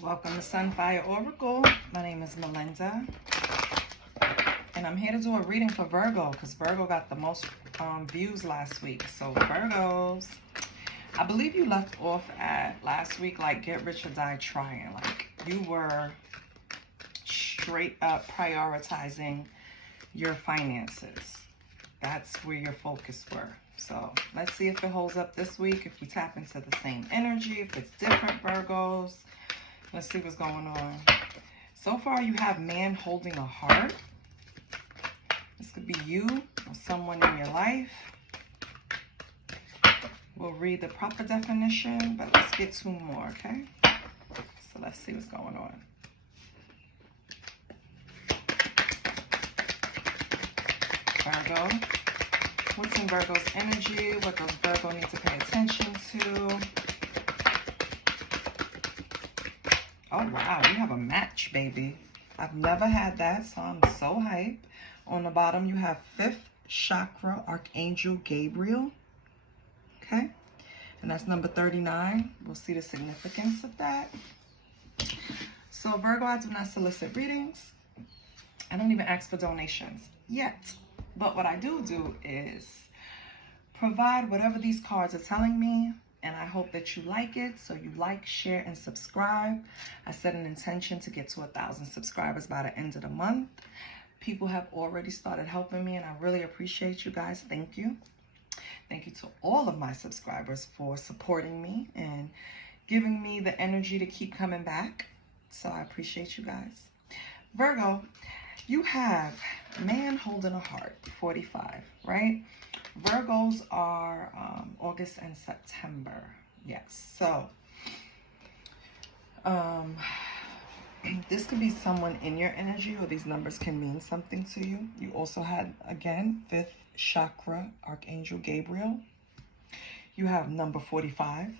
Welcome to Sunfire Oracle. My name is Melinda, and I'm here to do a reading for Virgo because Virgo got the most views last week. So Virgos, I believe you left off at last week like get rich or die trying. Like you were straight up prioritizing your finances. That's where your focus were. So let's see if it holds up this week, if we tap into the same energy, if it's different, Virgos. Let's see what's going on. So far, you have man holding a heart. This could be you or someone in your life. We'll read the proper definition, but let's get two more, okay? So let's see what's going on. Virgo. What's in Virgo's energy? What does Virgo need to pay attention to? Oh, wow. You have a match, baby. I've never had that, so I'm so hyped. On the bottom, you have 5th chakra, Archangel Gabriel. Okay? And that's number 39. We'll see the significance of that. So, Virgo, I do not solicit readings. I don't even ask for donations yet. But what I do is provide whatever these cards are telling me. And I hope that you like it. So you like, share, and subscribe. I set an intention to get to 1,000 subscribers by the end of the month. People have already started helping me, and I really appreciate you guys. Thank you. Thank you to all of my subscribers for supporting me and giving me the energy to keep coming back. So I appreciate you guys. Virgo, you have man holding a heart, 45, right? Virgos are August and September. Yes. So this could be someone in your energy, or these numbers can mean something to you. You also had, again, 5th chakra, Archangel Gabriel. You have number 45.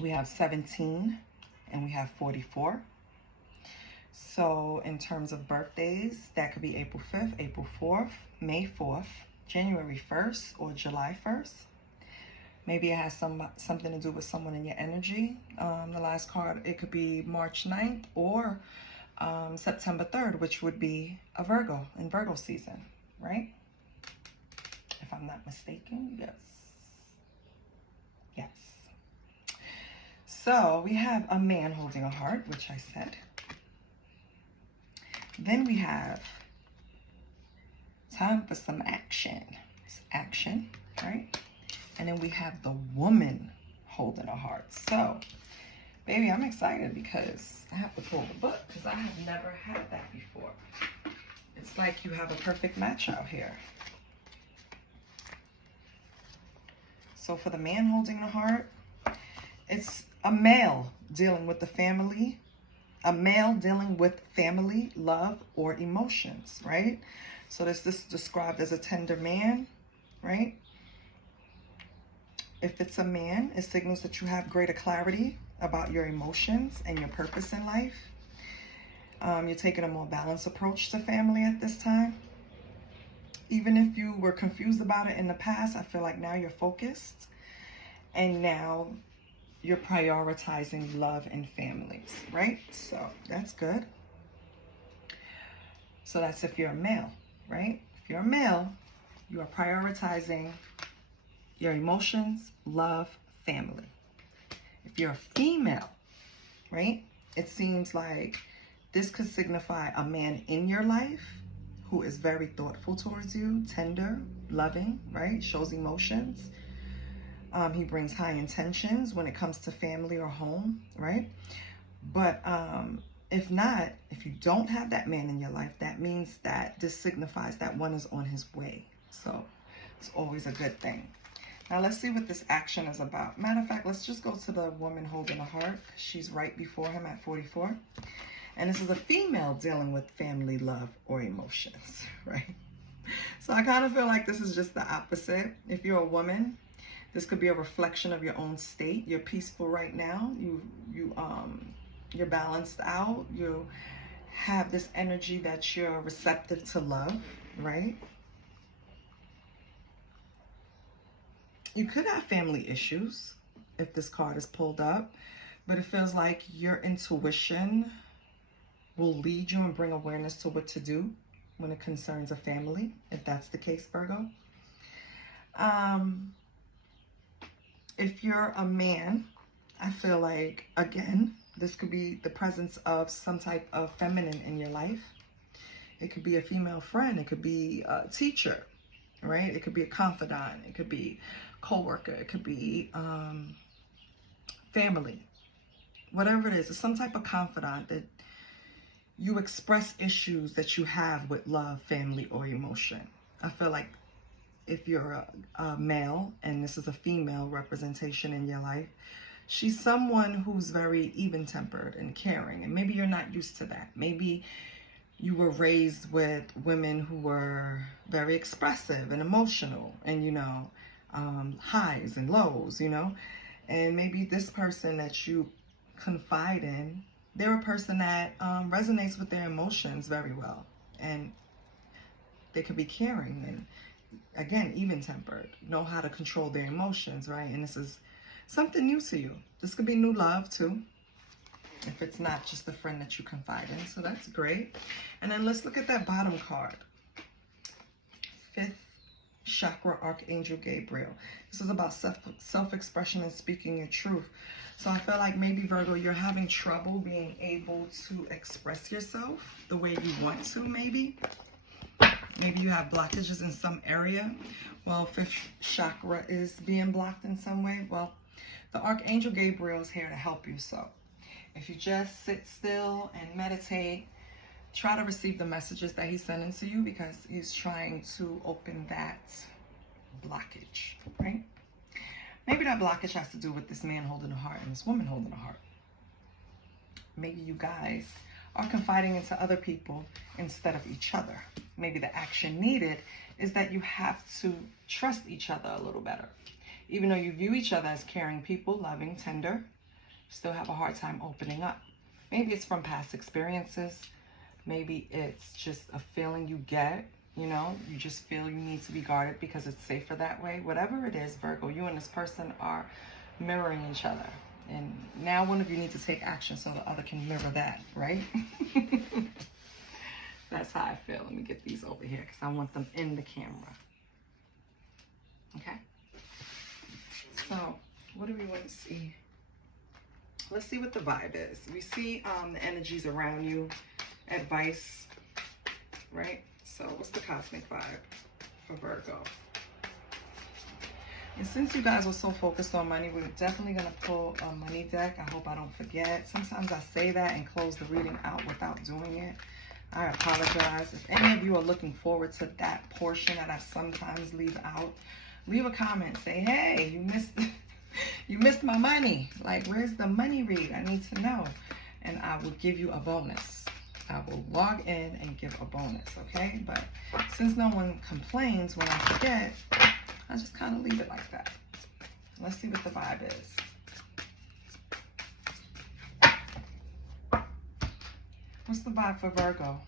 We have 17, and we have 44. So in terms of birthdays, that could be April 5th, April 4th, May 4th, January 1st, or July 1st. Maybe it has something to do with someone in your energy. The last card, it could be March 9th or September 3rd, which would be a Virgo in Virgo season, right? If I'm not mistaken, yes. Yes. So we have a man holding a heart, which I said. Then we have time for some action. It's action, right? And then we have the woman holding a heart. So, baby, I'm excited because I have to pull the book because I have never had that before. It's like you have a perfect match out here. So for the man holding the heart, it's a male dealing with the family. A male dealing with family, love, or emotions, right? So this is described as a tender man, right? If it's a man, it signals that you have greater clarity about your emotions and your purpose in life. You're taking a more balanced approach to family at this time. Even if you were confused about it in the past, I feel like now you're focused. And now you're prioritizing love and families, right? So that's good. So that's if you're a male, right? If you're a male, you are prioritizing your emotions, love, family. If you're a female, right? It seems like this could signify a man in your life who is very thoughtful towards you, tender, loving, right? Shows emotions. He brings high intentions when it comes to family or home, right? But if not, if you don't have that man in your life, that means that this signifies that one is on his way. So it's always a good thing. Now let's see what this action is about. Matter of fact, let's just go to the woman holding a heart. She's right before him at 44. And this is a female dealing with family, love, or emotions, right? So I kind of feel like this is just the opposite. If you're a woman, this could be a reflection of your own state. You're peaceful right now. You're balanced out. You have this energy that you're receptive to love, right? You could have family issues if this card is pulled up. but it feels like your intuition will lead you and bring awareness to what to do when it concerns a family, if that's the case, Virgo. If you're a man, I feel like, again, this could be the presence of some type of feminine in your life. It could be a female friend. It could be a teacher, right? It could be a confidant. It could be a co-worker. It could be family. Whatever it is, it's some type of confidant that you express issues that you have with love, family, or emotion. I feel like if you're a male and this is a female representation in your life, she's someone who's very even-tempered and caring, and maybe you're not used to that. Maybe you were raised with women who were very expressive and emotional and, you know, highs and lows, you know, and maybe this person that you confide in, they're a person that resonates with their emotions very well, and they could be caring and, again, even-tempered, know how to control their emotions, right? And this is something new to you. This could be new love too, if it's not just the friend that you confide in. So that's great. And then let's look at that bottom card. 5th chakra, Archangel Gabriel. This is about self-expression and speaking your truth. So I feel like maybe, Virgo, you're having trouble being able to express yourself the way you want to, maybe. Maybe you have blockages in some area. Well, 5th chakra is being blocked in some way. Well, the Archangel Gabriel is here to help you. So if you just sit still and meditate, try to receive the messages that he's sending to you, because he's trying to open that blockage, right? Maybe that blockage has to do with this man holding a heart and this woman holding a heart. Maybe you guys are confiding into other people instead of each other. Maybe the action needed is that you have to trust each other a little better. Even though you view each other as caring people, loving, tender, still have a hard time opening up. Maybe it's from past experiences. Maybe it's just a feeling you get, you know, you just feel you need to be guarded because it's safer that way. Whatever it is, Virgo, you and this person are mirroring each other. And now one of you needs to take action so the other can mirror that, right? That's how I feel. Let me get these over here because I want them in the camera. Okay? So, what do we want to see? Let's see what the vibe is. We see the energies around you, advice, right? So, what's the cosmic vibe for Virgo? And since you guys are so focused on money, we're definitely going to pull a money deck. I hope I don't forget. Sometimes I say that and close the reading out without doing it. I apologize. If any of you are looking forward to that portion that I sometimes leave out, leave a comment. Say, hey, you missed my money. Like, where's the money read? I need to know. And I will give you a bonus. I will log in and give a bonus, okay? But since no one complains when I forget, I just kind of leave it like that. Let's see what the vibe is. What's the vibe for Virgo?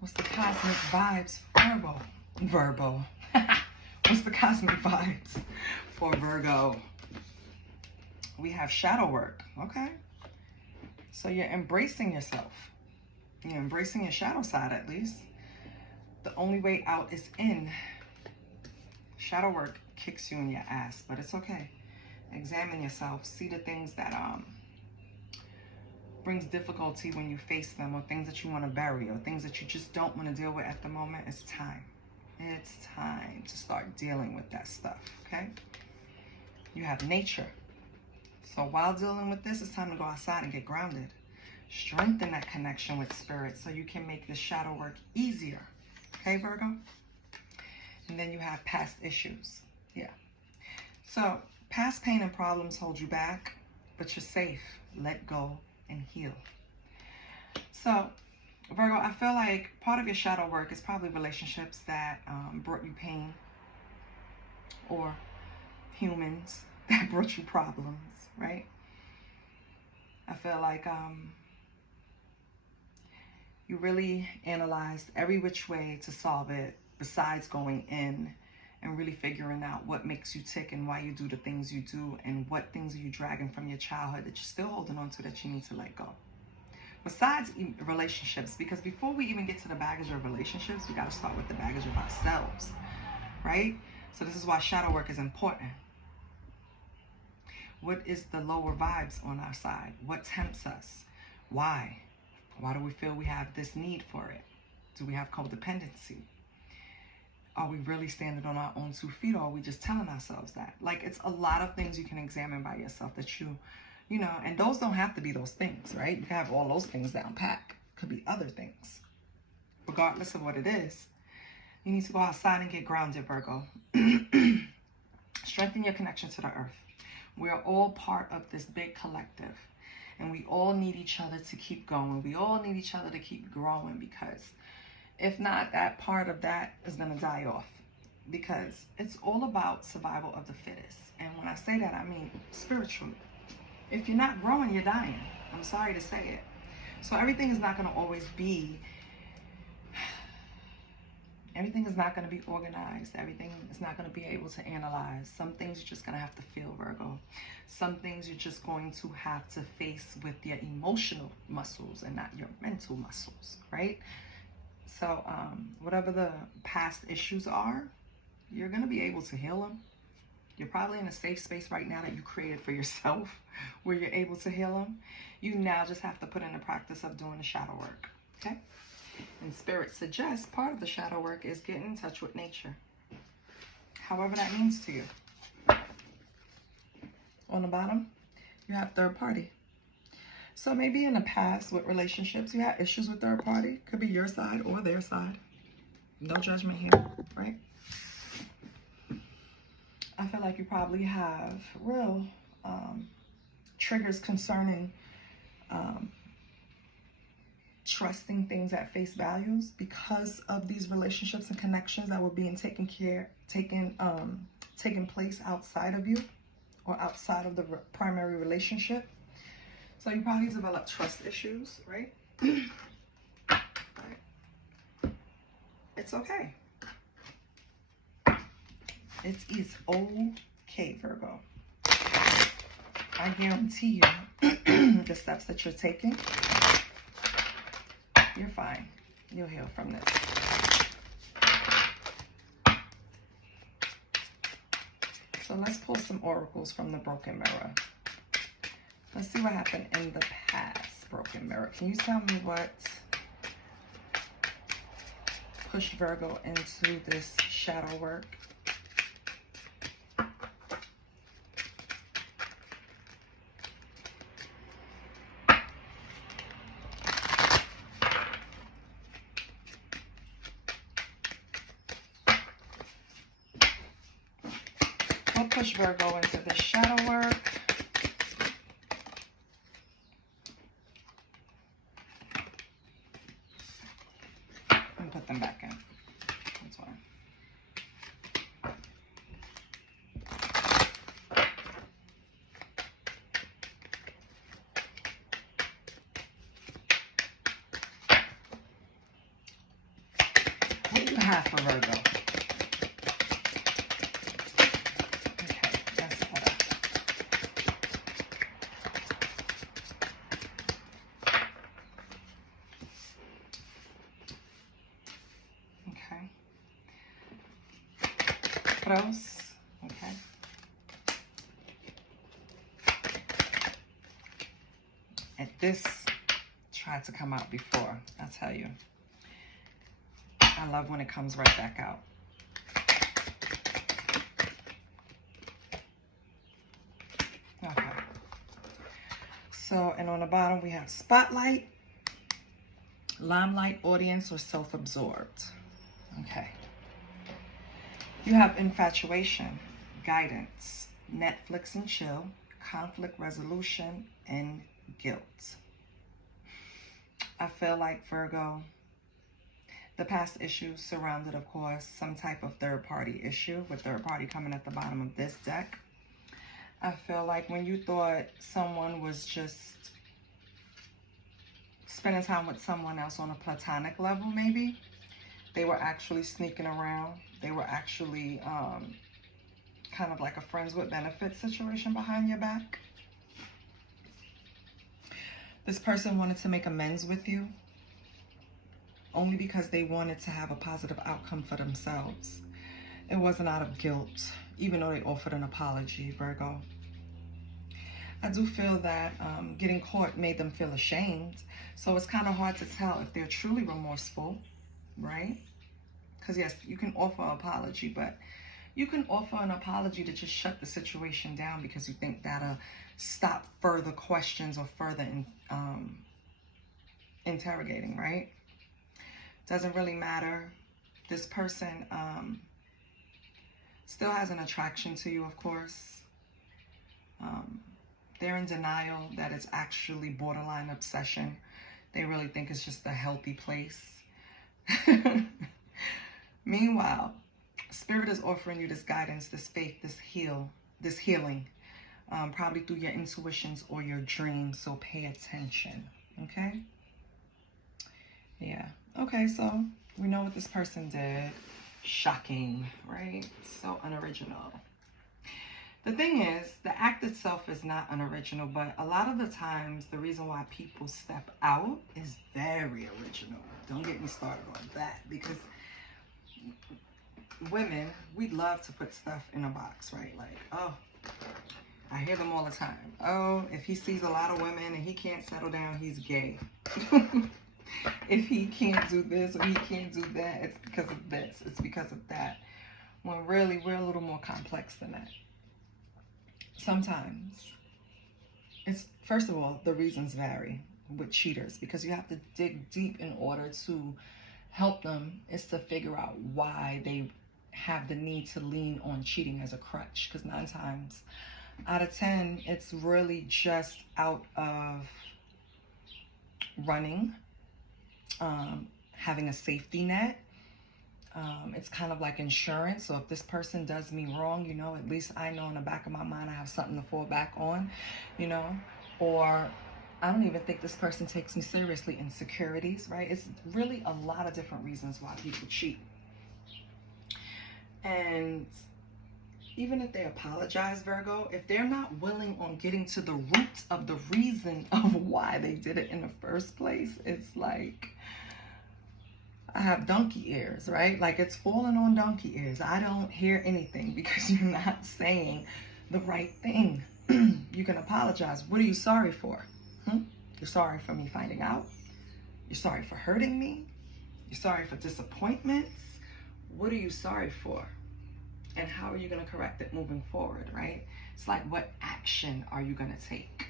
What's the cosmic vibes for Virgo? What's the cosmic vibes for Virgo? We have shadow work, okay? So you're embracing yourself. You're embracing your shadow side, at least. The only way out is in. Shadow work kicks you in your ass, but it's okay. Examine yourself. See the things that brings difficulty when you face them, or things that you want to bury, or things that you just don't want to deal with at the moment. It's time. It's time to start dealing with that stuff, okay? You have nature. So while dealing with this, it's time to go outside and get grounded. Strengthen that connection with spirit so you can make this shadow work easier. Okay, Virgo? And then you have past issues. Yeah. So past pain and problems hold you back, but you're safe. Let go and heal. So, Virgo, I feel like part of your shadow work is probably relationships that brought you pain, or humans that brought you problems, right? I feel like you really analyzed every which way to solve it besides going in and really figuring out what makes you tick and why you do the things you do, and what things are you dragging from your childhood that you're still holding on to that you need to let go. Besides relationships, because before we even get to the baggage of relationships, we got to start with the baggage of ourselves, right? So this is why shadow work is important. What is the lower vibes on our side? What tempts us? Why? Why do we feel we have this need for it? Do we have codependency? Are we really standing on our own 2 feet, or are we just telling ourselves that? Like, it's a lot of things you can examine by yourself that you know, and those don't have to be those things, right? You can have all those things down pat. Could be other things. Regardless of what it is, you need to go outside and get grounded, Virgo. Strengthen your connection to the earth. We're all part of this big collective, and we all need each other to keep going. We all need each other to keep growing, because if not, that part of that is going to die off, because it's all about survival of the fittest. And when I say that, I mean spiritually. If you're not growing, you're dying. I'm sorry to say it. So everything is not going to always be, everything is not going to be organized. Everything is not going to be able to analyze. Some things you're just going to have to feel, Virgo. Some things you're just going to have to face with your emotional muscles and not your mental muscles, right? So whatever the past issues are, you're going to be able to heal them. You're probably in a safe space right now that you created for yourself where you're able to heal them. You now just have to put in the practice of doing the shadow work, okay? And Spirit suggests part of the shadow work is getting in touch with nature, however that means to you. On the bottom, you have third party. So maybe in the past with relationships, you had issues with third party. Could be your side or their side. No judgment here, right? I feel like you probably have real triggers concerning trusting things at face values because of these relationships and connections that were being taken place outside of you or outside of the primary relationship. So you probably developed trust issues, right? Right. It's okay. It's okay, Virgo. I guarantee you the steps that you're taking, you're fine. You'll heal from this. So let's pull some oracles from the broken mirror. Let's see what happened in the past, broken mirror. Can you tell me what pushed Virgo into this shadow work? What pushed Virgo into this shadow work? And put them back in. That's why. What do you have for Virgo? Else. Okay. And this tried to come out before, I'll tell you. I love when it comes right back out. Okay. So, and on the bottom we have spotlight, limelight, audience, or self-absorbed. Okay. You have infatuation, guidance, Netflix and chill, conflict resolution, and guilt. I feel like, Virgo, the past issues surrounded, of course, some type of third-party issue, with third party coming at the bottom of this deck. I feel like when you thought someone was just spending time with someone else on a platonic level, maybe, they were actually sneaking around They were actually kind of like a friends with benefits situation behind your back. This person wanted to make amends with you only because they wanted to have a positive outcome for themselves. It wasn't out of guilt, even though they offered an apology, Virgo. I do feel that getting caught made them feel ashamed. So it's kind of hard to tell if they're truly remorseful, right? Because yes, you can offer an apology, but you can offer an apology to just shut the situation down because you think that'll stop further questions or further interrogating, right? Doesn't really matter. This person still has an attraction to you, of course. They're in denial that it's actually borderline obsession. They really think it's just a healthy place. Meanwhile, Spirit is offering you this guidance, this faith, this healing, probably through your intuitions or your dreams. So pay attention, okay? Yeah. Okay, so we know what this person did. Shocking, right? So unoriginal. The thing is, the act itself is not unoriginal, but a lot of the times, the reason why people step out is very original. Don't get me started on that, because women, we love to put stuff in a box, right? Like, oh, I hear them all the time. Oh, if he sees a lot of women and he can't settle down, he's gay. If he can't do this or he can't do that, it's because of this, it's because of that. When really, we're a little more complex than that. Sometimes, it's, first of all, the reasons vary with cheaters, because you have to dig deep in order to help them, is to figure out why they have the need to lean on cheating as a crutch. Because 9 times out of 10, it's really just out of running, having a safety net. It's kind of like insurance. So if this person does me wrong, you know, at least I know in the back of my mind I have something to fall back on, you know. Or I don't even think this person takes me seriously. Insecurities, right? It's really a lot of different reasons why people cheat. And even if they apologize, Virgo, if they're not willing on getting to the root of the reason of why they did it in the first place, it's like, I have donkey ears, right? Like, it's falling on donkey ears. I don't hear anything because you're not saying the right thing. You can apologize. What are you sorry for? You're sorry for me finding out? You're sorry for hurting me? You're sorry for disappointments? What are you sorry for? And how are you going to correct it moving forward, right? It's like, what action are you going to take?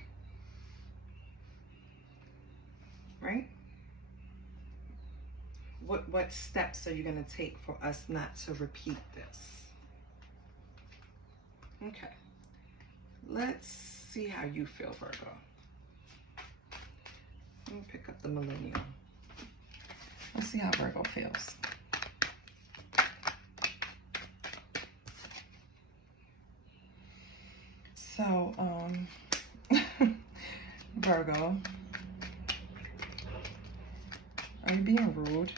Right? What steps are you going to take for us not to repeat this? Okay. Let's see how you feel, Virgo. Let me pick up the millennium. Let's see how Virgo feels. So, Virgo, are you being rude?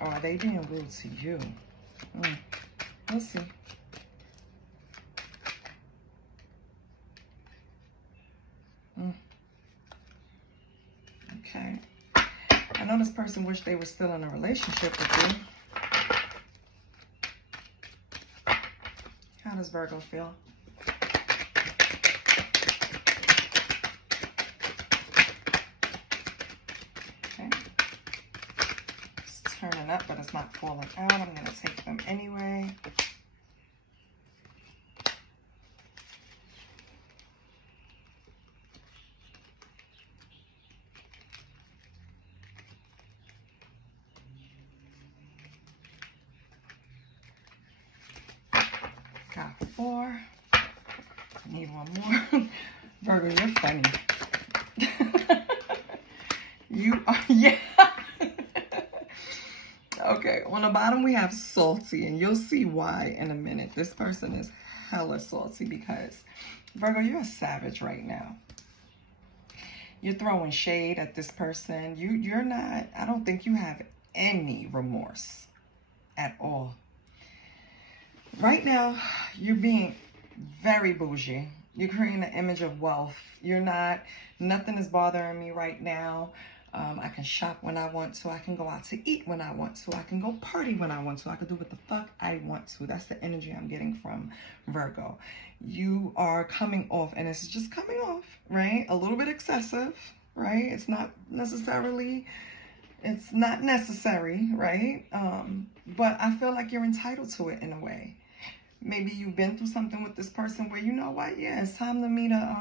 Or are they being rude to you? We'll see. Okay. I know this person wished they were still in a relationship with you. How does Virgo feel? Okay. It's turning up, but it's not falling out. I'm going to take them anyway. Got 4. I need one more. Virgo, you're funny. You are, yeah. Okay, on the bottom we have salty, and you'll see why in a minute. This person is hella salty because, Virgo, you're a savage right now. You're throwing shade at this person. You're not, I don't think you have any remorse at all. Right now, you're being very bougie. You're creating an image of wealth. You're not, nothing is bothering me right now. I can shop when I want to. I can go out to eat when I want to. I can go party when I want to. I can do what the fuck I want to. That's the energy I'm getting from Virgo. You are coming off, and it's just coming off, right? A little bit excessive, right? It's not necessary, right? But I feel like you're entitled to it in a way. Maybe you've been through something with this person where, you know what, yeah, it's time for me to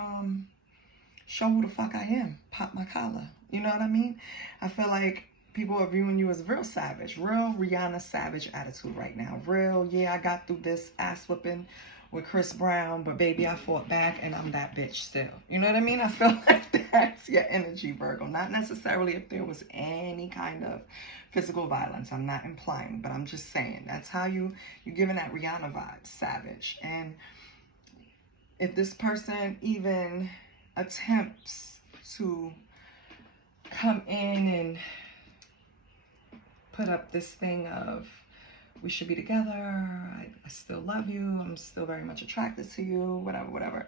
show who the fuck I am, pop my collar. You know what I mean? I feel like people are viewing you as real savage, real Rihanna Savage attitude right now. Real, yeah, I got through this ass whipping with Chris Brown, but baby, I fought back and I'm that bitch still. You know what I mean? I feel like that's your energy, Virgo. Not necessarily if there was any kind of physical violence. I'm not implying, but I'm just saying that's how you're giving that Rihanna vibe, savage. And if this person even attempts to come in and put up this thing of, we should be together, I still love you, I'm still very much attracted to you, whatever,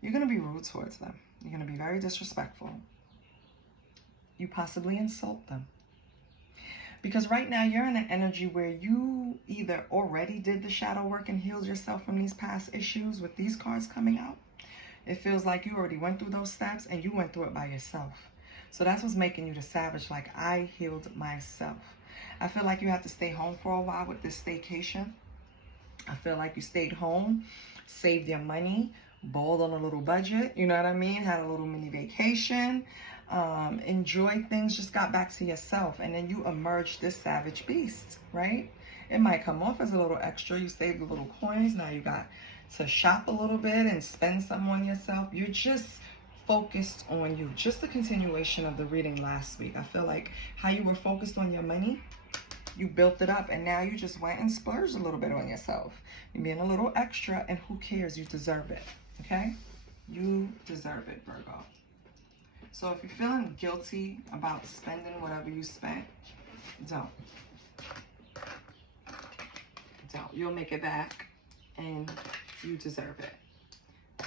you're going to be rude towards them. You're going to be very disrespectful. You possibly insult them. Because right now you're in an energy where you either already did the shadow work and healed yourself from these past issues with these cards coming out. It feels like you already went through those steps and you went through it by yourself. So that's what's making you the savage, like I healed myself. I feel like you have to stay home for a while with this staycation. I feel like you stayed home, saved your money, balled on a little budget, you know what I mean? Had a little mini vacation, enjoyed things, just got back to yourself. And then you emerged this savage beast, right? It might come off as a little extra. You saved a little coins. Now you got to shop a little bit and spend some on yourself. You're just focused on you. Just the continuation of the reading last week. I feel like how you were focused on your money, you built it up, and now you just went and splurged a little bit on yourself. You're being a little extra, and who cares? You deserve it, okay? You deserve it, Virgo. So if you're feeling guilty about spending whatever you spent, don't. Don't. You'll make it back, and you deserve it,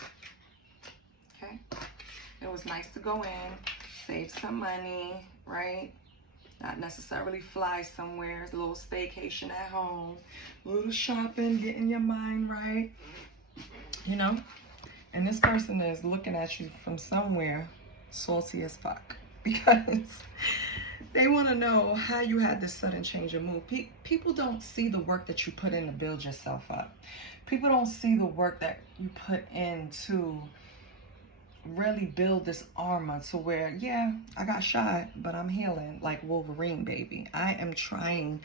okay? It was nice to go in, save some money, right? Not necessarily fly somewhere, a little staycation at home, a little shopping, getting your mind right, you know? And this person is looking at you from somewhere salty as fuck because they want to know how you had this sudden change of mood. People don't see the work that you put in to build yourself up. People don't see the work that you put in to really build this armor to where, yeah, I got shot, but I'm healing like Wolverine, baby. I am trying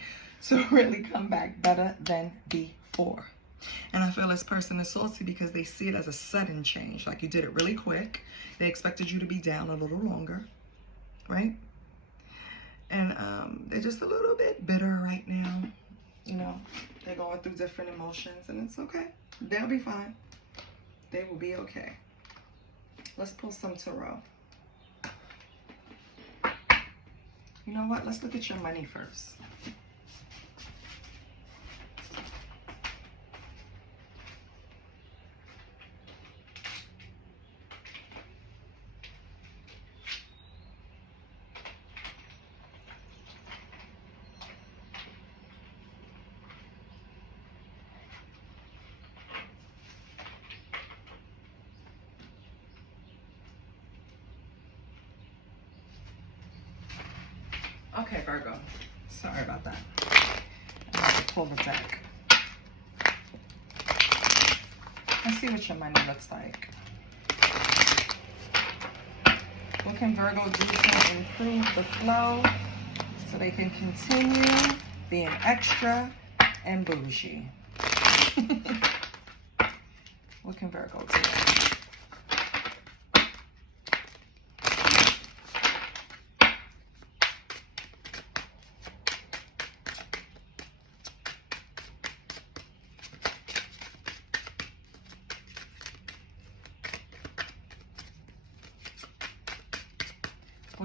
to really come back better than before. And I feel this person is salty because they see it as a sudden change. Like you did it really quick. They expected you to be down a little longer, right? And they're just a little bit bitter right now. You know, they're going through different emotions, and it's okay. They'll be fine. They will be okay. Let's pull some tarot. You know what? Let's look at your money first. Okay, Virgo. Sorry about that. I have to pull the deck. Let's see what your money looks like. What can Virgo do to improve the flow so they can continue being extra and bougie? What can Virgo do?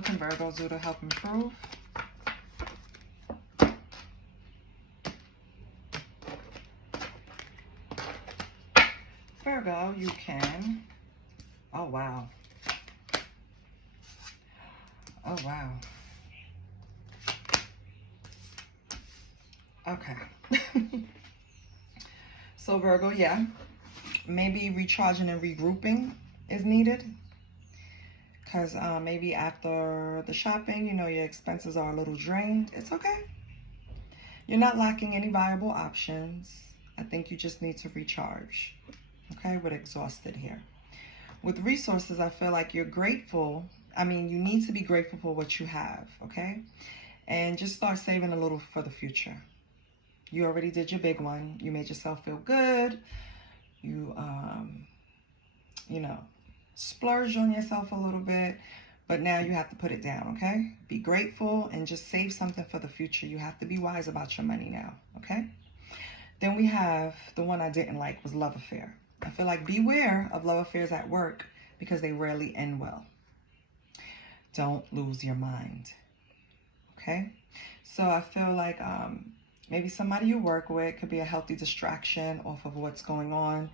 What can Virgos do to help improve? Virgo, you can. Oh, wow. Oh, wow. Okay. So, Virgo, yeah. Maybe recharging and regrouping is needed. Because maybe after the shopping, you know, your expenses are a little drained. It's okay. You're not lacking any viable options. I think you just need to recharge. Okay, we're exhausted here. With resources, I feel like you're grateful. I mean, you need to be grateful for what you have, okay? And just start saving a little for the future. You already did your big one. You made yourself feel good. You, you know, splurge on yourself a little bit, but now you have to put it down, okay? Be grateful and just save something for the future. You have to be wise about your money now, okay? Then we have the one I didn't like was love affair. I feel like beware of love affairs at work because they rarely end well. Don't lose your mind, okay? So I feel like maybe somebody you work with could be a healthy distraction off of what's going on,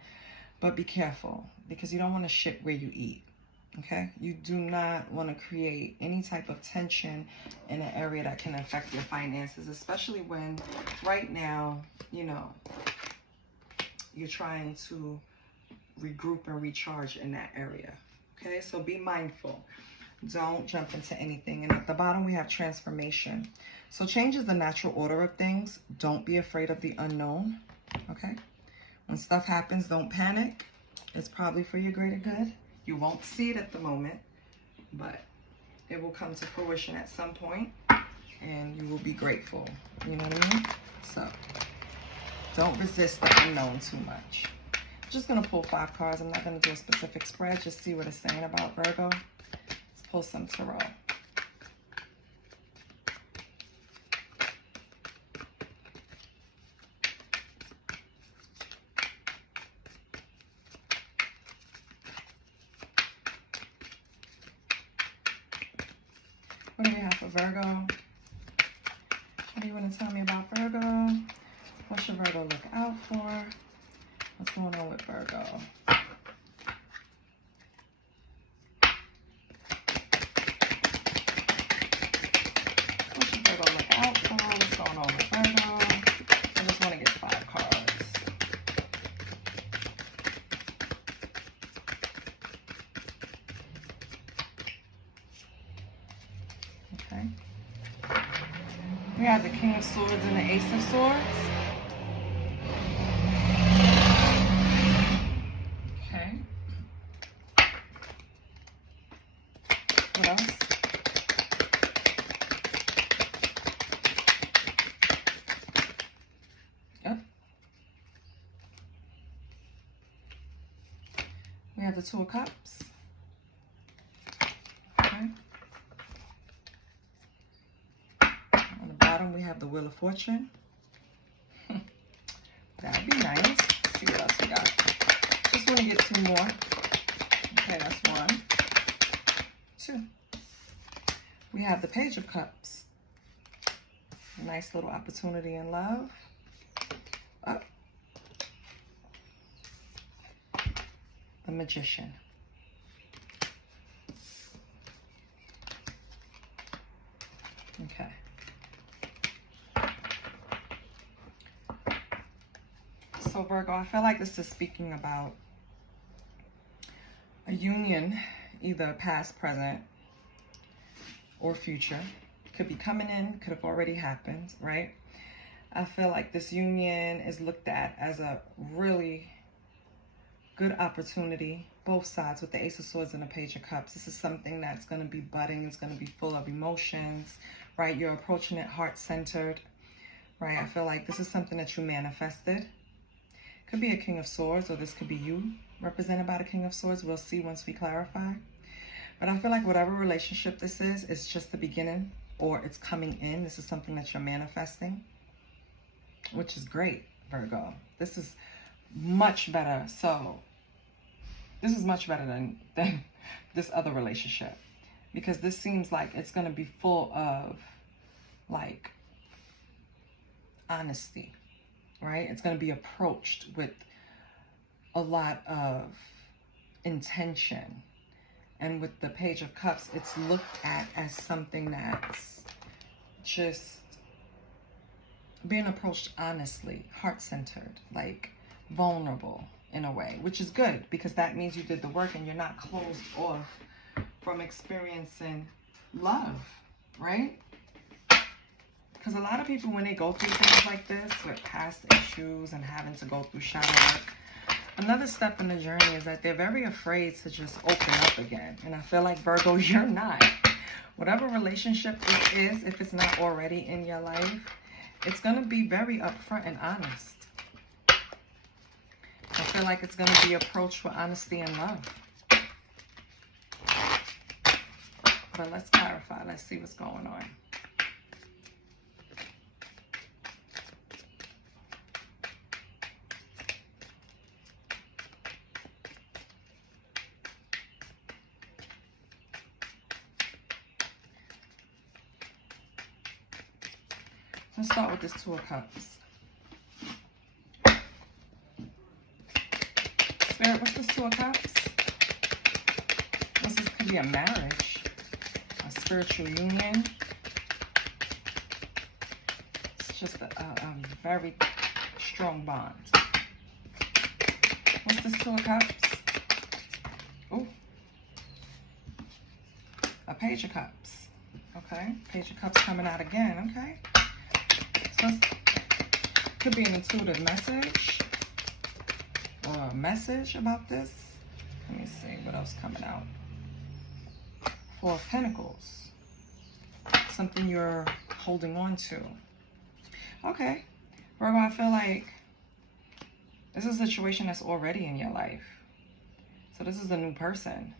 but be careful because you don't want to shit where you eat, okay? You do not want to create any type of tension in an area that can affect your finances, especially when right now, you know, you're trying to regroup and recharge in that area, okay? So be mindful. Don't jump into anything. And at the bottom, we have transformation. So change is the natural order of things. Don't be afraid of the unknown, okay? When stuff happens, don't panic. It's probably for your greater good. You won't see it at the moment, but it will come to fruition at some point, and you will be grateful. You know what I mean? So don't resist the unknown too much. I'm just going to pull 5 cards. I'm not going to do a specific spread. Just see what it's saying about Virgo. Let's pull some tarot. What do we have for Virgo? What do you want to tell me about Virgo? What should Virgo look out for? What's going on with Virgo? What should Virgo look out for? What's going on with Virgo? I just want to get 5 cards. Okay. We have the King of Swords and the Ace of Swords. Okay. What else? Yep. We have the Two of Cups. Okay. On the bottom, we have the Wheel of Fortune. That'd be nice. Let's see what else we got. Just want to get 2 more. Okay, that's 1. 2. We have the Page of Cups. A nice little opportunity in love. Up. The Magician. Okay. So Virgo, I feel like this is speaking about a union, either past, present, or future. Could be coming in, could have already happened, right? I feel like this union is looked at as a really good opportunity, both sides, with the Ace of Swords and the Page of Cups. This is something that's going to be budding. It's going to be full of emotions, right? You're approaching it heart-centered, right? I feel like this is something that you manifested. Could be a King of Swords, or this could be you represented by the King of Swords. We'll see once we clarify. But I feel like whatever relationship this is just the beginning, or it's coming in. This is something that you're manifesting, which is great, Virgo. This is much better. So this is much better than this other relationship, because this seems like it's going to be full of like honesty, right? It's going to be approached with a lot of intention. And with the Page of Cups, it's looked at as something that's just being approached honestly, heart-centered, like vulnerable in a way, which is good because that means you did the work and you're not closed off from experiencing love, right? Because a lot of people, when they go through things like this with past issues and having to go through shadow work, another step in the journey is that they're very afraid to just open up again. And I feel like, Virgo, you're not. Whatever relationship this is, if it's not already in your life, it's going to be very upfront and honest. I feel like it's going to be approached with honesty and love. But let's clarify. Let's see what's going on. Let's start with this Two of Cups. Spirit, what's this Two of Cups? This could be a marriage, a spiritual union. It's just a very strong bond. What's this Two of Cups? Oh, a Page of Cups. Okay, Page of Cups coming out again. Okay. So could be an intuitive message or a message about this. Let me see what else coming out. Four of Pentacles. Something you're holding on to. Okay. Virgo, I feel like this is a situation that's already in your life. So this is a new person.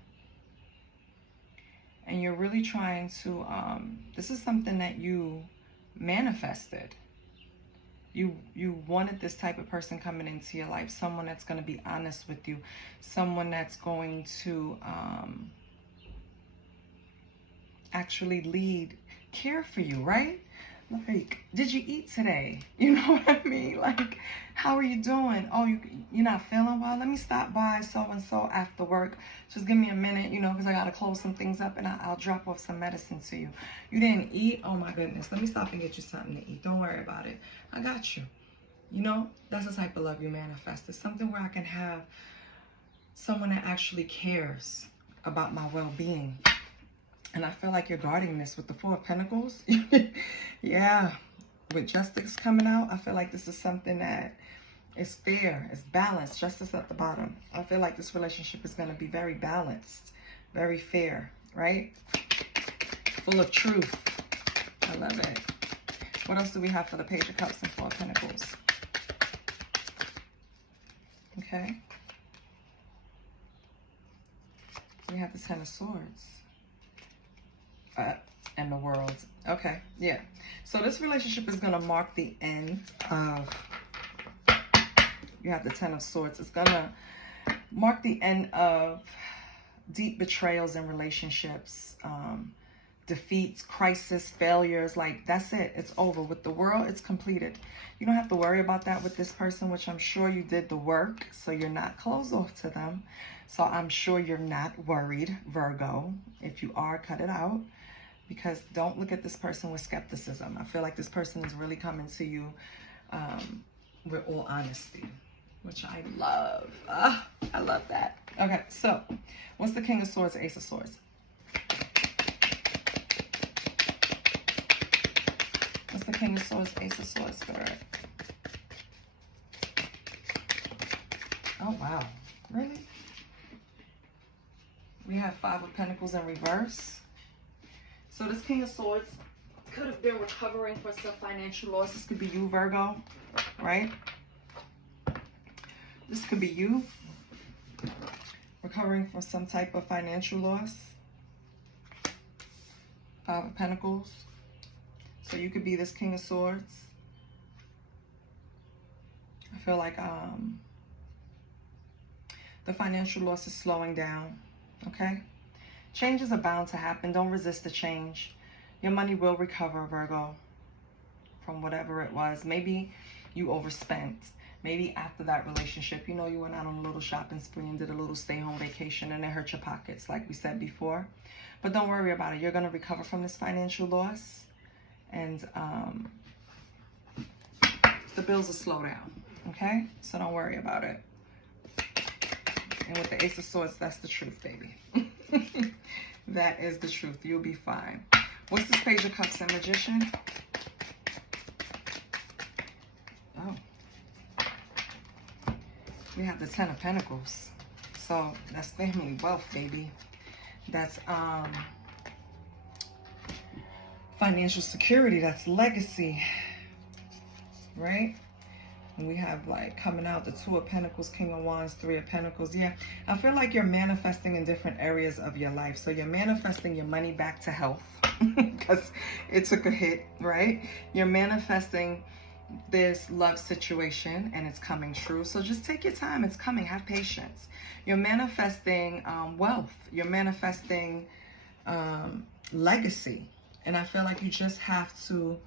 And you're really trying to, this is something that you manifested. You wanted this type of person coming into your life, someone that's going to be honest with you, someone that's going to actually lead, care for you, right? Like, did you eat today? You know what I mean? Like, how are you doing? Oh, you're not feeling well? Let me stop by so-and-so after work. Just give me a minute, you know, because I got to close some things up and I'll drop off some medicine to you. You didn't eat? Oh, my goodness. Let me stop and get you something to eat. Don't worry about it. I got you. You know, that's the type of love you manifest. It's something where I can have someone that actually cares about my well-being. And I feel like you're guarding this with the Four of Pentacles. Yeah. With justice coming out, I feel like this is something that is fair, it's balanced. Justice at the bottom. I feel like this relationship is going to be very balanced, very fair, right? Full of truth. I love it. What else do we have for the Page of Cups and Four of Pentacles? Okay. We have the Ten of Swords. And the World. Okay, yeah. So this relationship is going to mark the end of, you have the Ten of Swords. It's going to mark the end of deep betrayals in relationships, defeats, crisis, failures. Like, that's it. It's over. With the World, it's completed. You don't have to worry about that with this person, which I'm sure you did the work, so you're not closed off to them. So I'm sure you're not worried, Virgo. If you are, cut it out. Because don't look at this person with skepticism. I feel like this person is really coming to you with all honesty, which I love. I love that. Okay, so what's the King of Swords, Ace of Swords? What's the King of Swords, Ace of Swords, Spirit? Oh, wow. Really? We have Five of Pentacles in reverse. So this King of Swords could have been recovering for some financial loss. This could be you, Virgo, right? This could be you recovering from some type of financial loss. Five of Pentacles. So you could be this King of Swords. I feel like the financial loss is slowing down, okay? Changes are bound to happen. Don't resist the change. Your money will recover, Virgo, from whatever it was. Maybe you overspent. Maybe after that relationship, you know, you went out on a little shopping spree and did a little stay-home vacation and it hurt your pockets, like we said before. But don't worry about it. You're going to recover from this financial loss. And the bills will slow down, okay? So don't worry about it. And with the Ace of Swords, that's the truth, baby. That is the truth. You'll be fine. What's this Page of Cups and Magician? Oh. We have the Ten of Pentacles. So that's family wealth, baby. That's financial security. That's legacy. Right? And we have like coming out the Two of Pentacles, King of Wands, Three of Pentacles. Yeah, I feel like you're manifesting in different areas of your life. So you're manifesting your money back to health because it took a hit, right? You're manifesting this love situation and it's coming true. So just take your time. It's coming. Have patience. You're manifesting wealth. You're manifesting legacy. And I feel like you just have to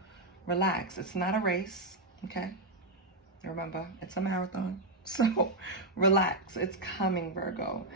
relax. It's not a race, okay? Remember, it's a marathon. So relax. It's coming, Virgo.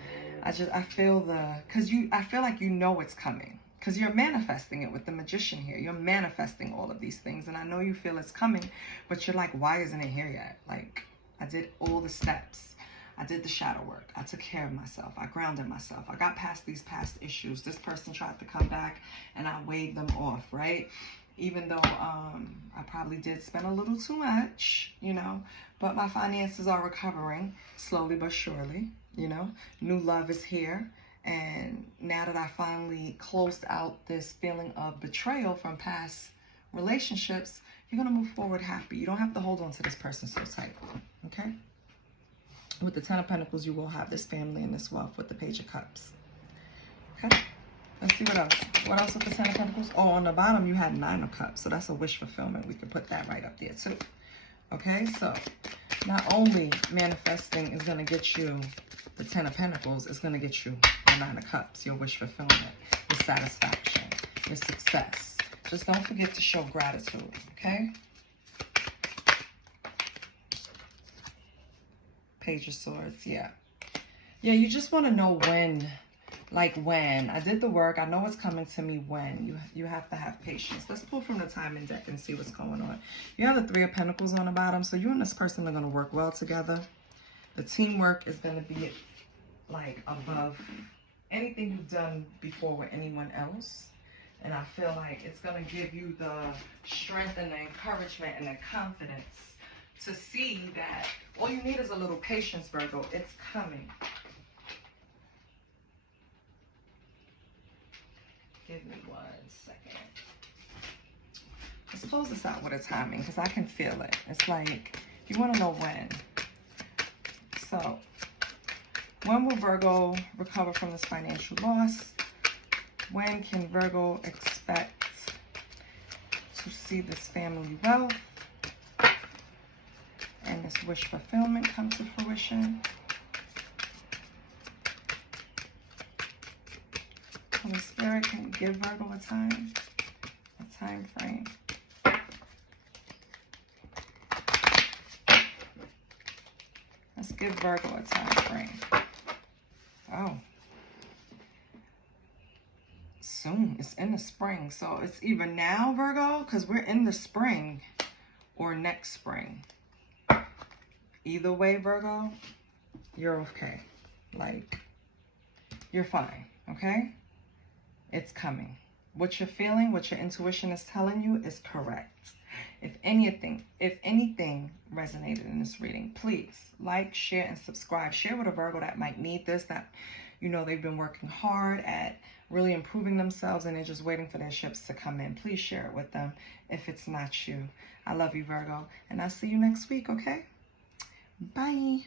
I feel I feel like you know it's coming. Because you're manifesting it with the Magician here. You're manifesting all of these things. And I know you feel it's coming, but you're like, why isn't it here yet? Like, I did all the steps. I did the shadow work. I took care of myself. I grounded myself. I got past these past issues. This person tried to come back and I waved them off, right? Even though I probably did spend a little too much, you know, but my finances are recovering slowly but surely, you know. New love is here. And now that I finally closed out this feeling of betrayal from past relationships, you're going to move forward happy. You don't have to hold on to this person so tight, okay? With the Ten of Pentacles, you will have this family and this wealth with the Page of Cups. Okay? Let's see what else. What else with the Ten of Pentacles? Oh, on the bottom, you had Nine of Cups. So that's a wish fulfillment. We can put that right up there, too. Okay? So, not only manifesting is going to get you the Ten of Pentacles, it's going to get you the Nine of Cups, your wish fulfillment, your satisfaction, your success. Just don't forget to show gratitude, okay? Page of Swords, yeah. Yeah, you just want to know when. Like when. I did the work. I know what's coming to me when. You have to have patience. Let's pull from the Timing deck and see what's going on. You have the Three of Pentacles on the bottom. So you and this person are going to work well together. The teamwork is going to be like above anything you've done before with anyone else. And I feel like it's going to give you the strength and the encouragement and the confidence to see that all you need is a little patience, Virgo. It's coming. Give me 1 second. Let's close this out with a timing because I can feel it. It's like you want to know when. So, when will Virgo recover from this financial loss? When can Virgo expect to see this family wealth and this wish fulfillment come to fruition? Holy Spirit, can you give Virgo a time frame? Let's give Virgo a time frame. Oh. Soon. It's in the spring. So it's either now, Virgo, because we're in the spring, or next spring. Either way, Virgo, you're okay. Like, you're fine, okay? It's coming. What you're feeling, what your intuition is telling you is correct. If anything resonated in this reading, please like, share, and subscribe. Share with a Virgo that might need this, that you know they've been working hard at really improving themselves and they're just waiting for their ships to come in. Please share it with them if it's not you. I love you, Virgo, and I'll see you next week, okay? Bye.